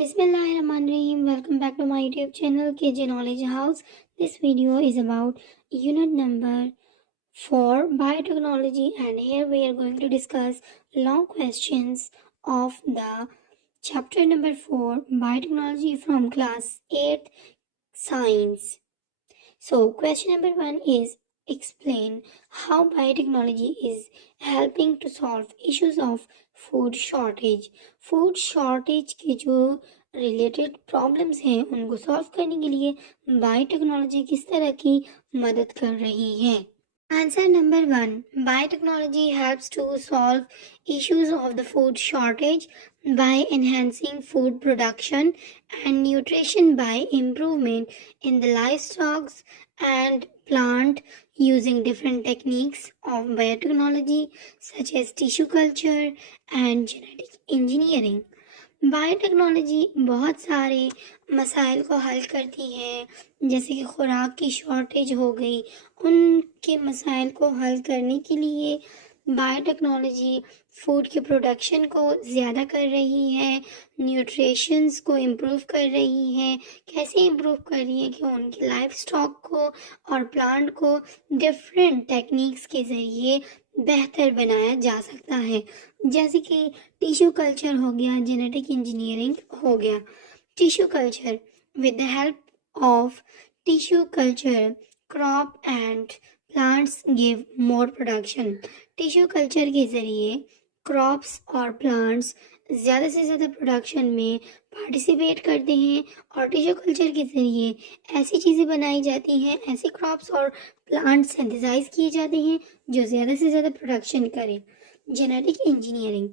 Bismillahirrahmanirrahim. Welcome back to my YouTube channel KJ Knowledge House. This video is about unit number 4 biotechnology, and here we are going to discuss long questions of the chapter number 4 biotechnology from class 8 science. So question number 1 is explain how biotechnology is helping to solve issues of food shortage. Food shortage के जो related problems हैं उनको solve करने के लिए biotechnology किस तरह की मदद कर रही है। Answer number 1, biotechnology helps to solve issues of the food shortage by enhancing food production and nutrition by improvement in the livestock and plant using different techniques of biotechnology such as tissue culture and genetic engineering. Biotechnology बहुत सारे मसाइल को हल करती है, जैसे कि खुराक की शॉर्टेज हो गई, उनके मसाइल को हल करने के लिए बायोटेक्नोलॉजी फूड के प्रोडक्शन को ज़्यादा कर रही है, न्यूट्रिशंस को इम्प्रूव कर रही है। कैसे इम्प्रूव कर रही है कि उनकी लाइफ स्टॉक को और प्लांट को डिफरेंट टेक्निक्स के ज़रिए बेहतर बनाया जा सकता है, जैसे कि टिश्यू कल्चर हो गया, जेनेटिक इंजीनियरिंग हो गया। Tissue culture, with the help of tissue culture crop and plants give more production. Tissue culture के ज़रिए क्रॉप्स और प्लांट्स ज़्यादा से ज़्यादा प्रोडक्शन में पार्टिसिपेट करते हैं, और टिश्यू कल्चर के ज़रिए ऐसी चीज़ें बनाई जाती हैं, ऐसे क्रॉप्स और प्लांट्स सिंथेसाइज किए जाते हैं जो ज़्यादा से ज़्यादा प्रोडक्शन करें। Genetic engineering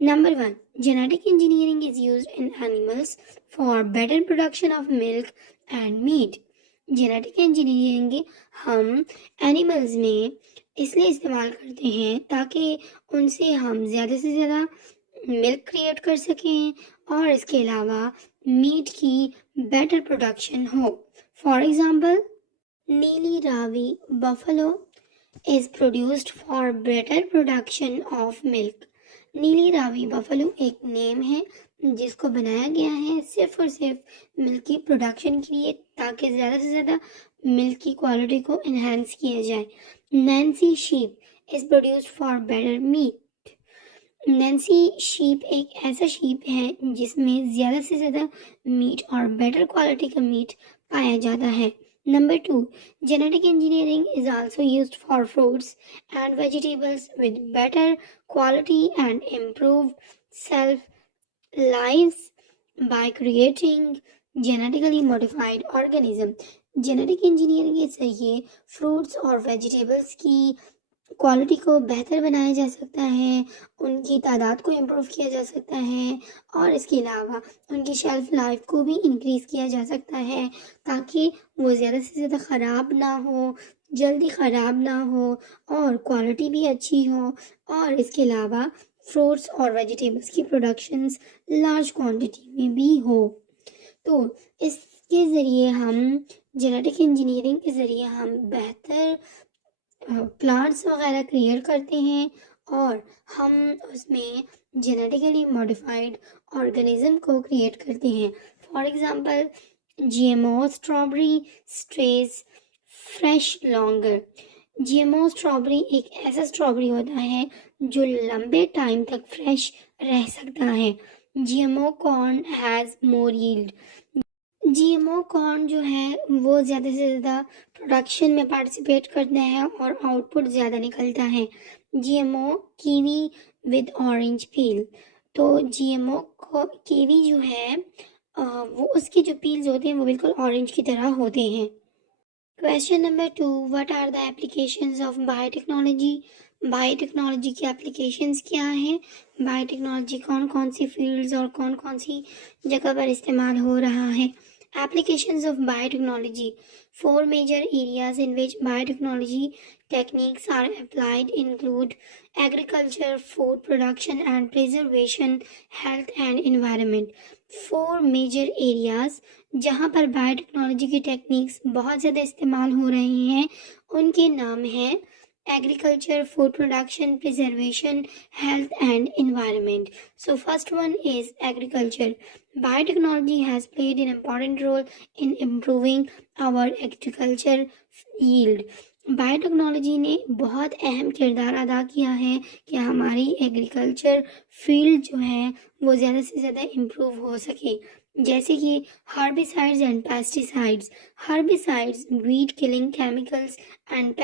number 1, genetic engineering is used in animals for better production of milk and meat. Genetic engineering हम एनिमल्स में इसलिए इस्तेमाल करते हैं ताकि उनसे हम ज़्यादा से ज़्यादा मिल्क क्रिएट कर सकें और इसके अलावा मीट की बेटर प्रोडक्शन हो। फॉर एग्ज़ाम्पल, नीली Ravi buffalo is produced for better production of milk. नीली रावी बफलो एक नेम है जिसको बनाया गया है सिर्फ और सिर्फ मिल्क की प्रोडक्शन के लिए, ताकि ज़्यादा से ज़्यादा मिल्क की क्वालिटी को इन्हेंस किया जाए। Nancy sheep is produced for better meat. Nancy sheep एक ऐसा शीप है जिसमें ज़्यादा से ज़्यादा मीट और बेटर क्वालिटी का मीट पाया जाता है। Number 2, genetic engineering is also used for fruits and vegetables with better quality and improved shelf lives by creating genetically modified organism। Genetic engineering के जरिए फ्रूट्स और वेजिटेबल्स की क्वालिटी को बेहतर बनाया जा सकता है, उनकी तादाद को इम्प्रूव किया जा सकता है, और इसके अलावा उनकी शेल्फ लाइफ को भी इंक्रीज़ किया जा सकता है ताकि वो ज़्यादा से ज़्यादा ख़राब ना हो, जल्दी ख़राब ना हो, और क्वालिटी भी अच्छी हो, और इसके अलावा फ्रूट्स और वेजिटेबल्स की प्रोडक्शंस लार्ज क्वांटिटी में भी हो। तो इसके ज़रिए हम जेनेटिक इंजीनियरिंग के ज़रिए हम बेहतर प्लांट्स वगैरह क्रिएट करते हैं, और हम उसमें जेनेटिकली मॉडिफाइड ऑर्गेनिज्म को क्रिएट करते हैं। For example, GMO strawberry stage fresh longer. GMO strawberry एक ऐसा स्ट्रॉबेरी होता है जो लंबे टाइम तक फ्रेश रह सकता है। GMO corn has more yield. GMO corn जो है वो ज़्यादा से ज़्यादा प्रोडक्शन में पार्टिसिपेट करता है और आउटपुट ज़्यादा निकलता है। GMO kiwi with orange peel. तो जीएमओ कीवी जो है वो उसके जो पील्स होते हैं वो बिल्कुल ऑरेंज की तरह होते हैं। Question number 2, what are the applications of biotechnology. Biotechnology की एप्लीकेशंस क्या हैं? बायोटेक्नोलॉजी कौन कौन सी फील्ड्स और कौन कौन सी जगह पर इस्तेमाल हो रहा है? Applications of biotechnology. 4 major areas in which biotechnology techniques are applied include agriculture, food production and preservation, health and environment. 4 major areas जहाँ पर बायोटेक्नोलॉजी की टेक्निक्स बहुत ज़्यादा इस्तेमाल हो रही हैं, उनके नाम हैं agriculture, food production, preservation, health and environment. So first one is agriculture. Biotechnology has played an important role in improving our agriculture yield. Biotechnology ने बहुत अहम किरदार अदा किया है कि हमारी एग्रीकल्चर फील्ड जो है वो ज़्यादा से ज़्यादा इम्प्रूव हो सके, जैसे कि herbicides and pesticides. Herbicides, weed killing chemicals, and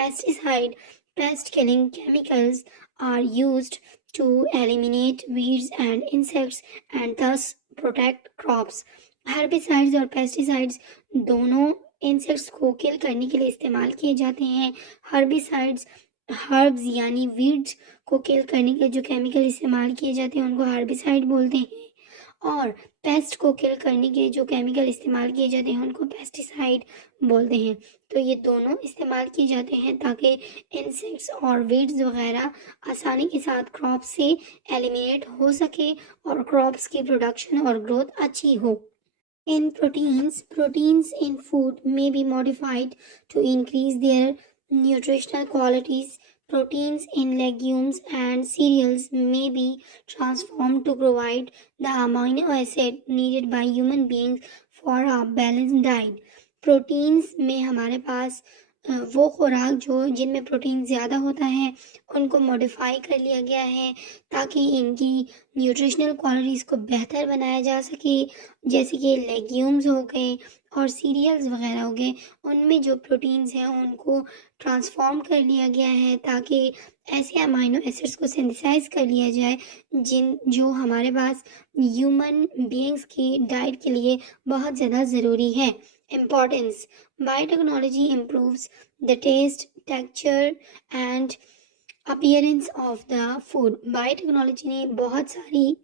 pest killing chemicals are used to eliminate weeds and insects and thus protect crops. Herbicides और pesticides दोनों इंसेक्ट्स को किल करने के लिए इस्तेमाल किए जाते हैं. हर्बिसाइड्स हर्ब्स यानी वीड्स को किल करने के जो केमिकल इस्तेमाल किए जाते हैं उनको हर्बिसाइड बोलते हैं, और पेस्ट को किल करने के जो केमिकल इस्तेमाल किए जाते हैं उनको पेस्टिसाइड बोलते हैं. तो ये दोनों इस्तेमाल किए जाते हैं ताकि इंसेक्ट्स और वीड्स वगैरह आसानी के साथ क्रॉप से एलिमिनेट हो सके और क्रॉप्स की प्रोडक्शन और ग्रोथ अच्छी हो. In proteins in food may be modified to increase their nutritional qualities. Proteins in legumes and cereals may be transformed to provide the amino acid needed by human beings for a balanced diet. Proteins में हमारे पास वो खुराक जो जिनमें protein ज़्यादा होता है उनको मॉडिफाई कर लिया गया है ताकि इनकी न्यूट्रिशनल क्वालिटीज़ को बेहतर बनाया जा सके, जैसे कि लेग्यूम्स हो गए और सीरियल्स वगैरह हो गए. उनमें जो प्रोटीन्स हैं उनको ट्रांसफॉर्म कर लिया गया है ताकि ऐसे अमाइनो एसिड्स को सिंथेसाइज कर लिया जाए जो हमारे पास ह्यूमन बीइंग्स की डाइट के लिए बहुत ज़्यादा ज़रूरी है. Importance. Biotechnology improves the taste, texture and appearance of the food. Biotechnology ने बहुत सारी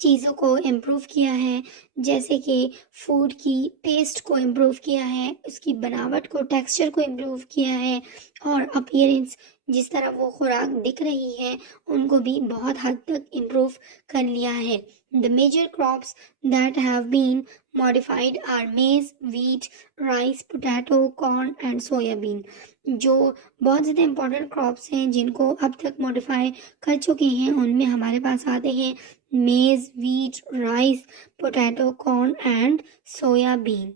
चीज़ों को इम्प्रूव किया है, जैसे कि फूड की टेस्ट को इम्प्रूव किया है, उसकी बनावट को, टेक्सचर को इम्प्रूव किया है, और अपीयरेंस जिस तरह वो खुराक दिख रही है उनको भी बहुत हद तक इम्प्रूव कर लिया है. The major crops that have been modified are maize, wheat, rice, potato, corn and soybean. जो बहुत ज़्यादा इम्पोर्टेंट क्रॉप्स हैं जिनको अब तक मॉडिफाई कर चुके हैं उनमें हमारे पास आते हैं maize, wheat, rice, potato, corn and soybean.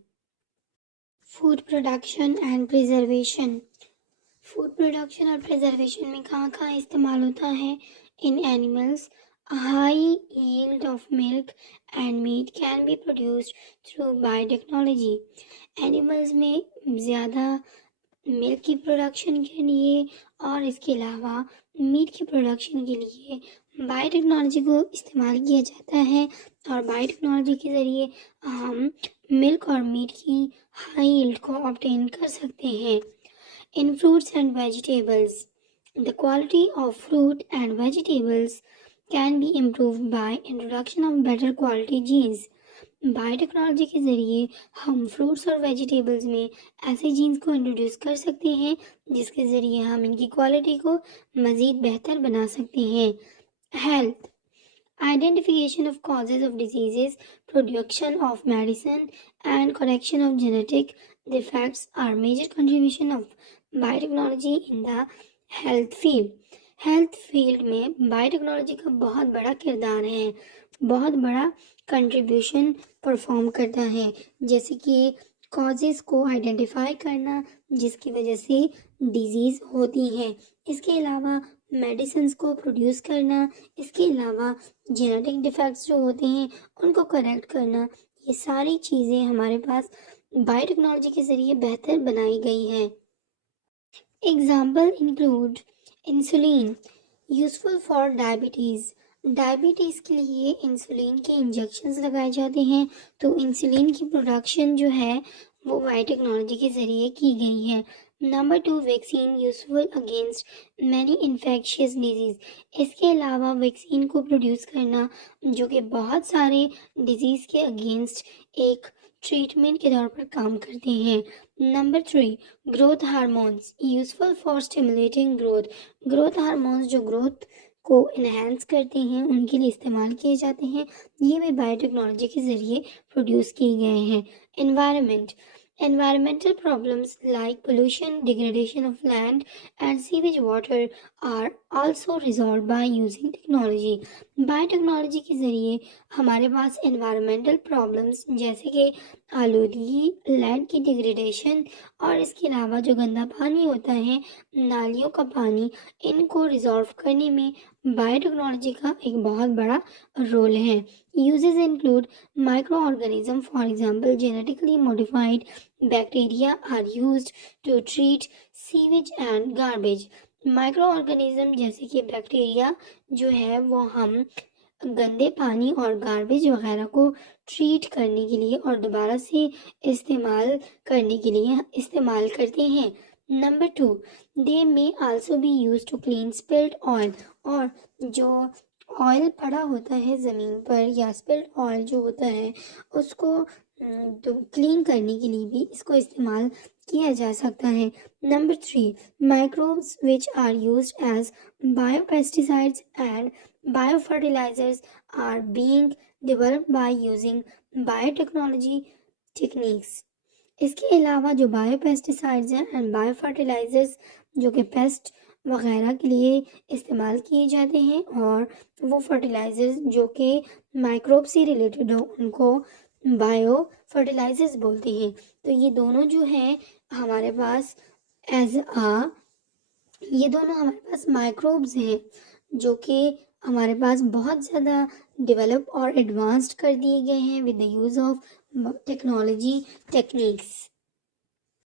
Food production and preservation. Food production और प्रिजर्वेशन में कहाँ कहाँ इस्तेमाल होता है. In animals high yield of milk and meat can be produced through biotechnology. Animals में ज़्यादा मिल्क की प्रोडक्शन के लिए और इसके अलावा मीट की प्रोडक्शन के लिए बायोटेक्नोलॉजी को इस्तेमाल किया जाता है, और बायोटेक्नोलॉजी के ज़रिए हम मिल्क और मीट की हाई यील्ड को ऑब्टेन कर सकते हैं. In fruits and vegetables, the quality of fruit and vegetables can be improved by introduction of better quality genes. Biotechnology के ज़रिए हम फ्रूट्स और वेजिटेबल्स में ऐसे जीन्स को इंट्रोड्यूस कर सकते हैं जिसके ज़रिए हम इनकी क्वालिटी को मज़ीद बेहतर बना सकते हैं. Health. Identification of causes of diseases, production of medicine, and correction of genetic defects are major contribution of biotechnology in the health field. Health field में बायोटेक्नोलॉजी का बहुत बड़ा किरदार है, बहुत बड़ा कंट्रीब्यूशन परफॉर्म करता है, जैसे कि कॉजेज़ को आइडेंटिफाई करना जिसकी वजह से डिजीज़ होती है, इसके अलावा मेडिसिन्स को प्रोड्यूस करना, इसके अलावा जेनेटिक डिफेक्ट्स जो होते हैं उनको करेक्ट करना. ये सारी चीज़ें हमारे पास बायोटेक्नोलॉजी के ज़रिए बेहतर बनाई गई हैं. Example include insulin, useful for diabetes. Diabetes के लिए इंसुलिन के इंजेक्शंस लगाए जाते हैं, तो इंसुलिन की प्रोडक्शन जो है वो बायोटेक्नोलॉजी के ज़रिए की गई है. Number 2, vaccine useful against many infectious disease. इसके अलावा वैक्सीन को प्रोड्यूस करना जो कि बहुत सारे डिजीज़ के अगेंस्ट एक ट्रीटमेंट के तौर पर काम करते हैं. Number 3, growth hormones, useful for stimulating growth. Growth hormones जो ग्रोथ को इन्हेंस करते हैं उनके लिए इस्तेमाल किए जाते हैं, ये भी बायोटेक्नोलॉजी के ज़रिए प्रोड्यूस किए गए हैं. Environment. Environmental problems like pollution, degradation of land, and sewage water are also resolved by using technology. Biotechnology के ज़रिए हमारे पास environmental problems जैसे कि आलूगी, लैंड की डिग्रेडेशन और इसके अलावा जो गंदा पानी होता है, नालियों का पानी, इनको रिजॉल्व करने में बायोटेक्नोलॉजी का एक बहुत बड़ा रोल है. Uses include microorganism, for example genetically modified bacteria are used to treat sewage and garbage. Microorganism जैसे कि बैक्टीरिया जो है वो हम गंदे पानी और गार्बेज वगैरह को ट्रीट करने के लिए और दोबारा से इस्तेमाल करने के लिए इस्तेमाल करते हैं. Number 2, they may also be use to clean spilled oil. और जो ऑयल पड़ा होता है ज़मीन पर या स्पिल्ड ऑयल जो होता है उसको तो क्लीन करने के लिए भी इसको इस्तेमाल किया जा सकता है. Number 3, microbes which are used as biopesticides and biofertilizers are being developed by using biotechnology techniques. इसके अलावा जो बायोपेस्टिसाइड्स हैं एंड बायोफर्टिलाइजर्स जो कि पेस्ट वगैरह के लिए इस्तेमाल किए जाते हैं और वो फर्टिलाइजर्स जो कि माइक्रोब से रिलेटेड हो उनको बायो फर्टिलाइजर्स बोलते हैं. तो ये दोनों जो हैं हमारे पास ये दोनों हमारे पास माइक्रोब्स हैं जो कि हमारे पास बहुत ज़्यादा डेवलप और एडवांस्ड कर दिए गए हैं with the use of technology techniques.